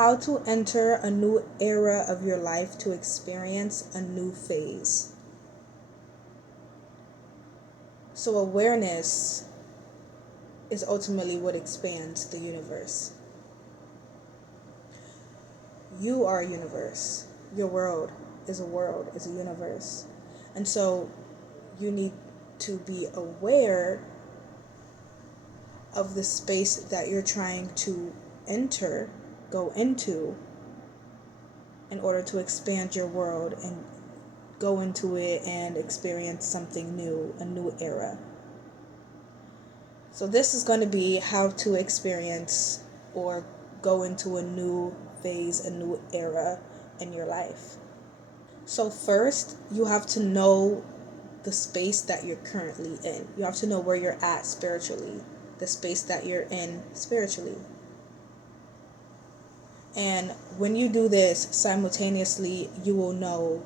how to enter a new era of your life to experience a new phase. So awareness is ultimately what expands the universe. You are a universe. Your world, is a universe. And so you need to be aware of the space that you're trying to go into, in order to expand your world and go into it and experience something new, a new era. So this is going to be how to experience or go into a new phase, a new era in your life. So first, you have to know the space that you're currently in. You have to know where you're at spiritually, the space that you're in spiritually. And when you do this simultaneously, you will know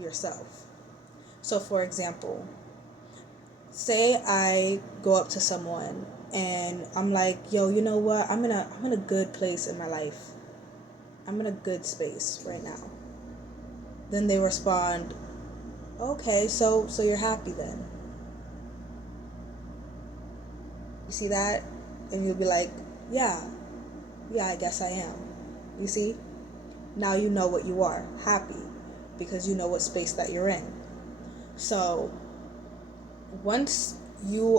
yourself. So for example, say I go up to someone and I'm like, yo, you know what? I'm in a good place in my life. I'm in a good space right now. Then they respond, okay, so you're happy then. You see that? And you'll be like, yeah, I guess I am. You see? Now you know what you are, happy, because you know what space that you're in. So once you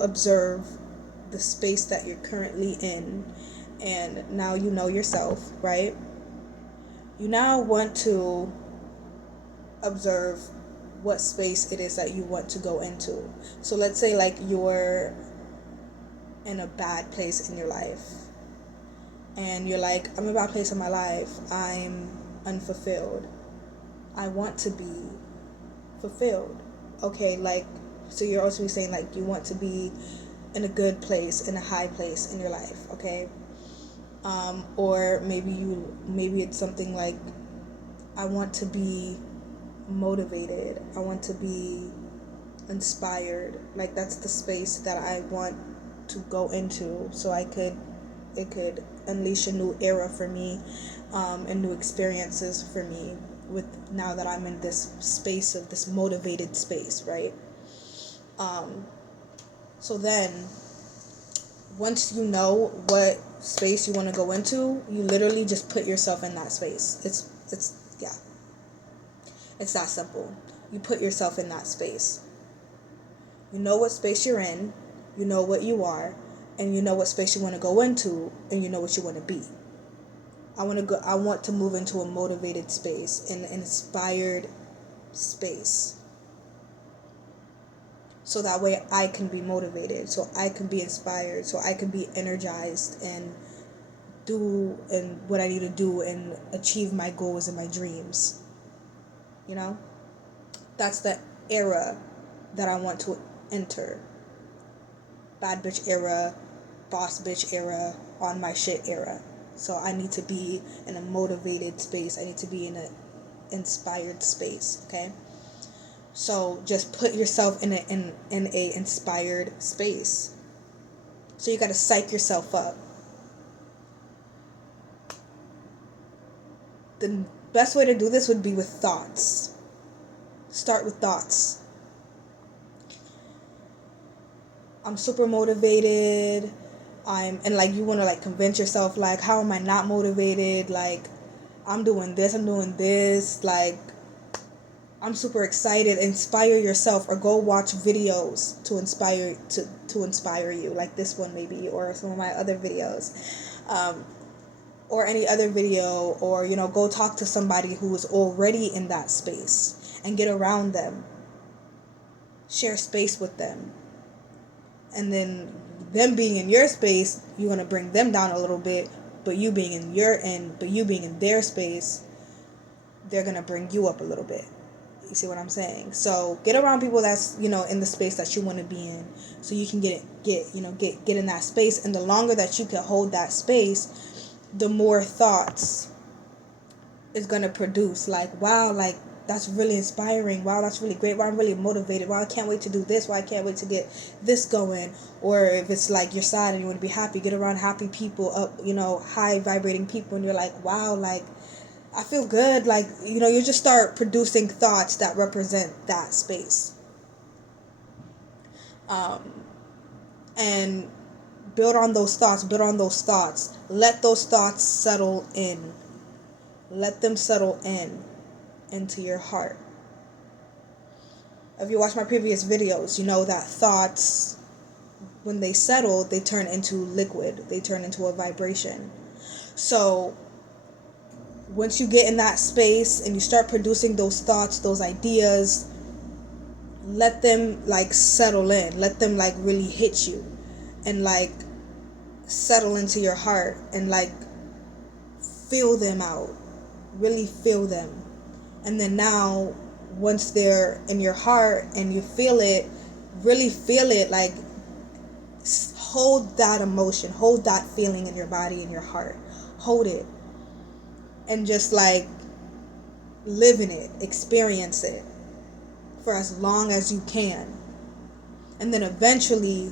observe the space that you're currently in, and now you know yourself, right? You now want to observe what space it is that you want to go into. So let's say like you're in a bad place in your life, and you're like, I'm in a bad place in my life, I'm unfulfilled, I want to be fulfilled. Okay, like, so you're also saying like you want to be in a good place, in a high place in your life, okay? Or maybe it's something like, I want to be motivated, I want to be inspired. Like, that's the space that I want to go into, so it could unleash a new era for me, and new experiences for me, with now that I'm in this space of this motivated space, right? So then once you know what space you want to go into, you literally just put yourself in that space. It's that simple. You put yourself in that space. You know what space you're in, you know what you are, and you know what space you want to go into, and you know what you want to be. I want to move into a motivated space, an inspired space. So that way I can be motivated, so I can be inspired, so I can be energized and do and what I need to do and achieve my goals and my dreams. You know? That's the era that I want to enter. Bad bitch era, boss bitch era, on my shit era. So I need to be in a motivated space. I need to be in an inspired space, okay? So just put yourself in a inspired space. So you got to psych yourself up. The best way to do this would be with thoughts. Start with thoughts. I'm super motivated. And like you want to like convince yourself like, how am I not motivated? Like, I'm doing this, like I'm super excited. Inspire yourself, or go watch videos to inspire you, like this one maybe, or some of my other videos, or any other video, or go talk to somebody who is already in that space and get around them, share space with them, and then them being in your space, you're gonna bring them down a little bit, but you being in their space, they're gonna bring you up a little bit. You see what I'm saying? So get around people that's in the space that you want to be in, so you can get in that space. And the longer that you can hold that space, the more thoughts is gonna produce. Like, wow, like that's really inspiring. Wow, that's really great. Wow, I'm really motivated. Wow, I can't wait to do this. Wow, I can't wait to get this going. Or if it's like you're sad and you want to be happy, get around happy people, up, high vibrating people, and you're like, wow, like, I feel good. Like, you just start producing thoughts that represent that space. And build on those thoughts. Let those thoughts settle in. Let them settle into your heart. If you watch my previous videos, you know that thoughts, when they settle, they turn into liquid. They turn into a vibration. So once you get in that space and you start producing those thoughts, those ideas, let them like settle in. Let them like really hit you and like settle into your heart and like feel them out. Really feel them. And then now, once they're in your heart and you really feel it, like hold that emotion, hold that feeling in your body, in your heart. Hold it. And just like live in it, experience it for as long as you can. And then eventually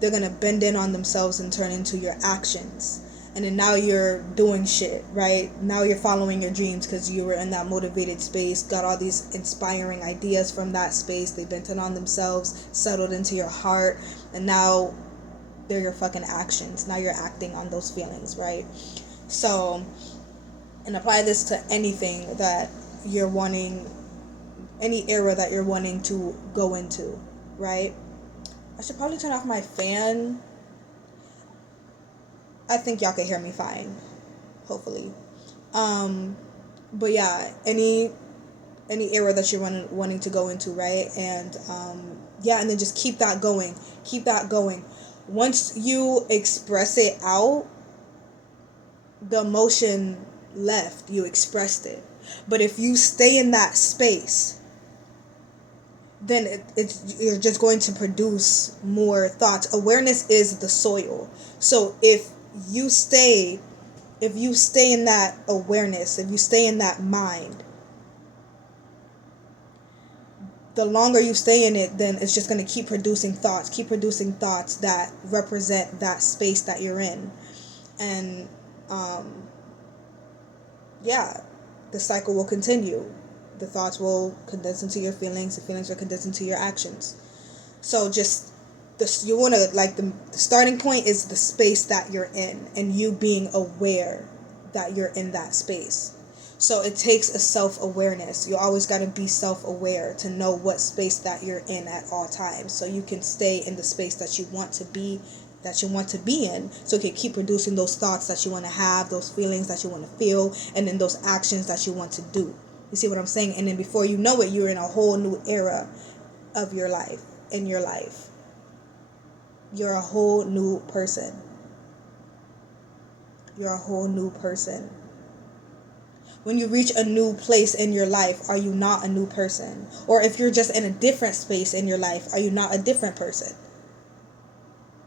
they're going to bend in on themselves and turn into your actions. And then now you're doing shit, right? Now you're following your dreams because you were in that motivated space, got all these inspiring ideas from that space. They bent in on themselves, settled into your heart, and now they're your fucking actions. Now you're acting on those feelings, right? So, and apply this to anything that you're wanting, any era that you're wanting to go into, right? I should probably turn off my fan. I think y'all can hear me fine, hopefully. But yeah, any era that you're wanting to go into, right? And yeah, and then just keep that going. Keep that going. Once you express it out, the emotion left. You expressed it. But if you stay in that space, then you're just going to produce more thoughts. Awareness is the soil. So you stay if you stay in that awareness, if you stay in that mind, the longer you stay in it, then it's just going to keep producing thoughts that represent that space that you're in. And yeah, the cycle will continue. The thoughts will condense into your feelings, the feelings will condense into your actions. So just this, you want to like the starting point is the space that you're in and you being aware that you're in that space. So it takes a self-awareness. You always got to be self-aware to know what space that you're in at all times, so you can stay in the space that you want to be in, so you can keep producing those thoughts that you want to have, those feelings that you want to feel, and then those actions that you want to do. You see what I'm saying? And then before you know it, you're in a whole new era of your life. In your life, you're a whole new person. You're a whole new person. When you reach a new place in your life, are you not a new person? Or if you're just in a different space in your life, are you not a different person?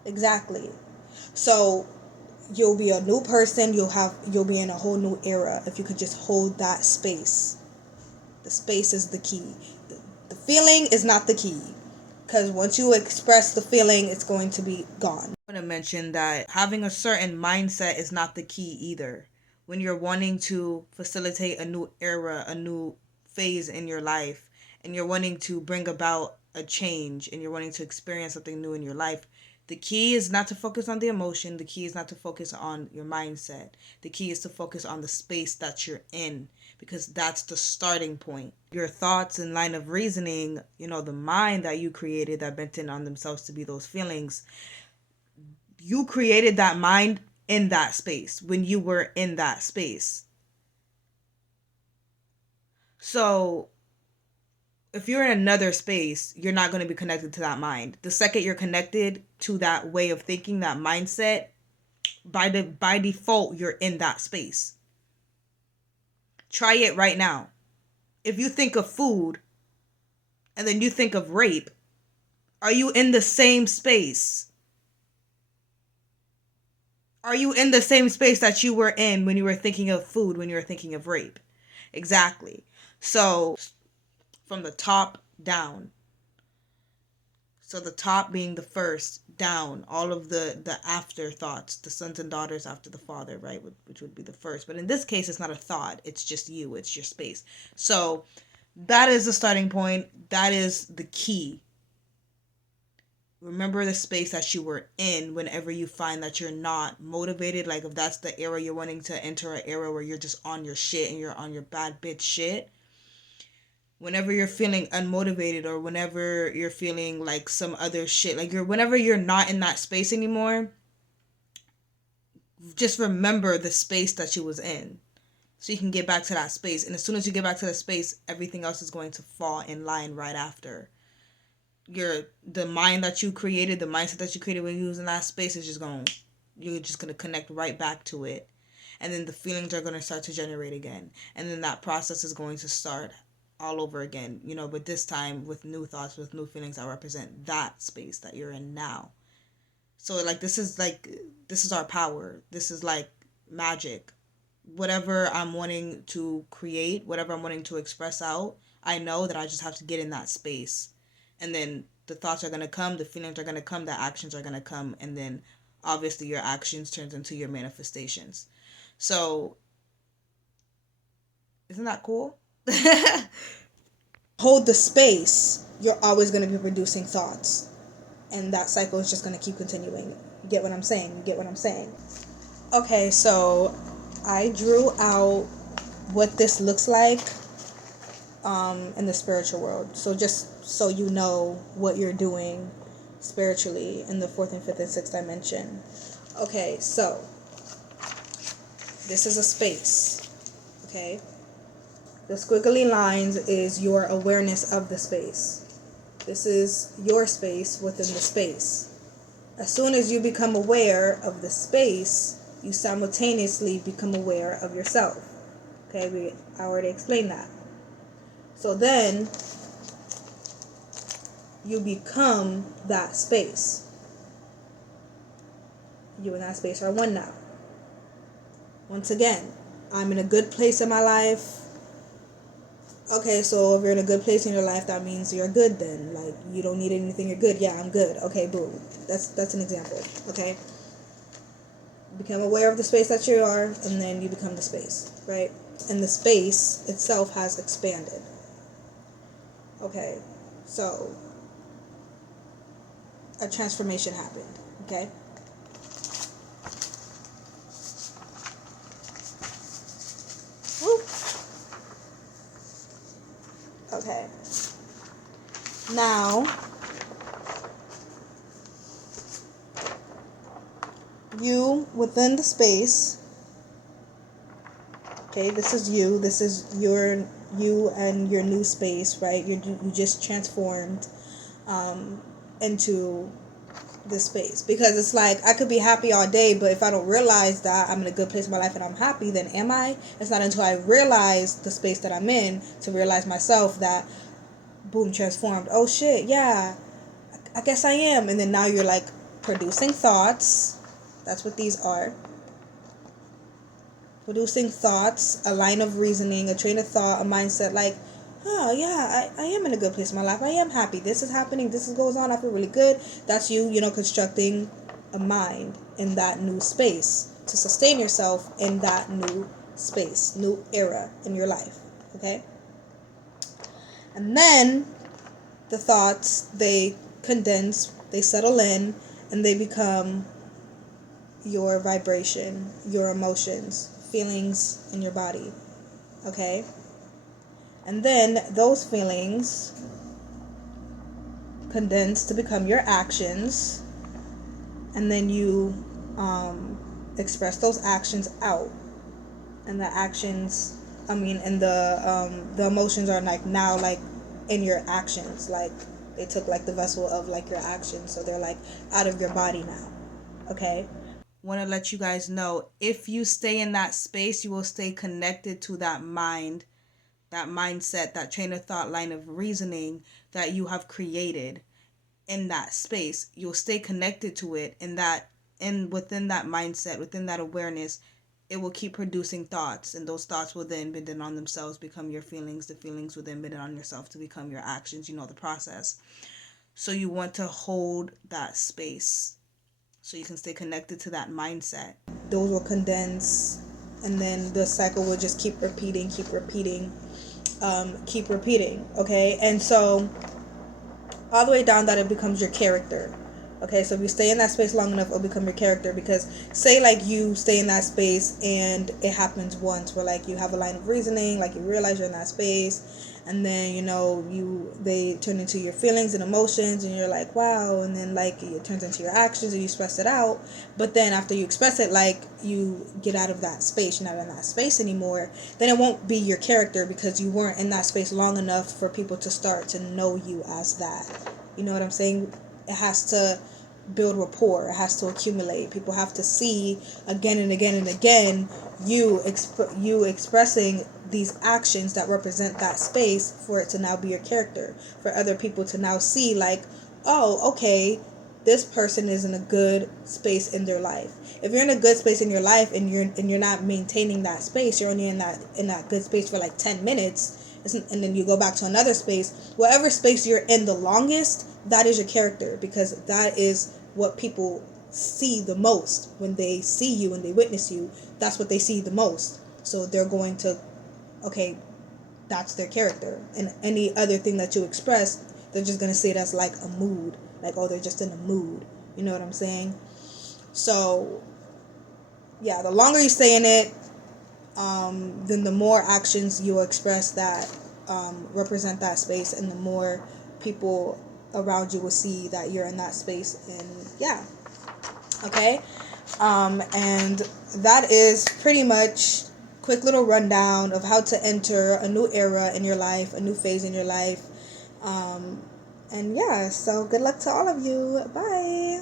Exactly. So you'll be a new person. You'll be in a whole new era if you could just hold that space. The space is the key. The feeling is not the key. Because once you express the feeling, it's going to be gone. I want to mention that having a certain mindset is not the key either. When you're wanting to facilitate a new era, a new phase in your life, and you're wanting to bring about a change, and you're wanting to experience something new in your life, the key is not to focus on the emotion. The key is not to focus on your mindset. The key is to focus on the space that you're in, because that's the starting point. Your thoughts and line of reasoning, the mind that you created that bent in on themselves to be those feelings, you created that mind in that space when you were in that space. So if you're in another space, you're not going to be connected to that mind. The second you're connected to that way of thinking, that mindset, by default, you're in that space. Try it right now. If you think of food and then you think of rape, are you in the same space? Are you in the same space that you were in when you were thinking of food, when you were thinking of rape? Exactly. So from the top down. So the top being the first, down, all of the afterthoughts, the sons and daughters after the father, right? Which would be the first. But in this case, it's not a thought. It's just you. It's your space. So that is the starting point. That is the key. Remember the space that you were in whenever you find that you're not motivated. Like if that's the era you're wanting to enter, an era where you're just on your shit and you're on your bad bitch shit, whenever you're feeling unmotivated or whenever you're feeling like some other shit, like whenever you're not in that space anymore, just remember the space that you was in so you can get back to that space. And as soon as you get back to the space, everything else is going to fall in line right after. The mind that you created, the mindset that you created when you was in that space is just going, you're just going to connect right back to it. And then the feelings are going to start to generate again. And then that process is going to start all over again, but this time with new thoughts, with new feelings that represent that space that you're in now. So this is our power. This is like magic. Whatever I'm wanting to create, whatever I'm wanting to express out, I know that I just have to get in that space. And then the thoughts are going to come, the feelings are going to come, the actions are going to come, and then obviously your actions turns into your manifestations. So isn't that cool? Hold the space, you're always going to be producing thoughts. And that cycle is just going to keep continuing. You get what I'm saying? Okay, so I drew out what this looks like in the spiritual world. So just so you know what you're doing spiritually in the 4th and 5th and 6th dimension. Okay, so this is a space. Okay? The squiggly lines is your awareness of the space. This is your space within the space. As soon as you become aware of the space, you simultaneously become aware of yourself. Okay, I already explained that. So then, you become that space. You and that space are one now. Once again, I'm in a good place in my life. Okay, so if you're in a good place in your life, that means you're good then. Like, you don't need anything, you're good. Yeah, I'm good. Okay, boom. That's an example, okay? Become aware of the space that you are, and then you become the space, right? And the space itself has expanded. Okay, so a transformation happened, okay? Woo. Okay. Now, you within the space, okay, this is you you and your new space, right? You just transformed into this space, because it's like I could be happy all day, but if I don't realize that I'm in a good place in my life and I'm happy, then am I? It's not until I realize the space that I'm in to realize myself that boom, transformed. Oh shit, yeah, I guess I am. And then now you're like producing thoughts. That's what these are. Producing thoughts, a line of reasoning, a train of thought, a mindset like, oh yeah, I am in a good place in my life. I am happy. This is happening. This is goes on. I feel really good. That's you, constructing a mind in that new space to sustain yourself in that new space, new era in your life. Okay? And then the thoughts, they condense, they settle in, and they become your vibration, your emotions, feelings in your body. Okay? And then those feelings condense to become your actions, and then you express those actions out. And the actions, and the emotions are like now like in your actions, like they took like the vessel of like your actions, so they're like out of your body now. Okay? Want to let you guys know, if you stay in that space, you will stay connected to that mind, that mindset, that train of thought, line of reasoning that you have created in that space. You'll stay connected to it, in within that mindset, within that awareness, it will keep producing thoughts, and those thoughts will then on themselves become your feelings. The feelings will then on yourself to become your actions. You know the process. So you want to hold that space so you can stay connected to that mindset. Those will condense, and then the cycle will just keep repeating, keep repeating. Okay, and so all the way down that it becomes your character. Okay, so if you stay in that space long enough, it'll become your character. Because say like you stay in that space and it happens once where like you have a line of reasoning, like you realize you're in that space, and then they turn into your feelings and emotions, and you're like, wow, and then like it turns into your actions and you express it out. But then after you express it, like you get out of that space, you're not in that space anymore, then it won't be your character, because you weren't in that space long enough for people to start to know you as that. You know what I'm saying? It has to build rapport. It has to accumulate. People have to see again and again and again you expressing these actions that represent that space, for it to now be your character, for other people to now see like, oh, okay, this person is in a good space in their life. If you're in a good space in your life and you're not maintaining that space, you're only in that good space for like 10 minutes, and then you go back to another space, whatever space you're in the longest, that is your character, because that is what people see the most. When they see you and they witness you, that's what they see the most. So they're going to, okay, that's their character. And any other thing that you express, they're just going to see it as like a mood, like, oh, they're just in a mood. You know what I'm saying? So yeah, the longer you stay in it, then the more actions you express that represent that space, and the more people around you will see that you're in that space. And yeah, okay. And that is pretty much quick little rundown of how to enter a new era in your life, a new phase in your life. And yeah, so good luck to all of you. Bye.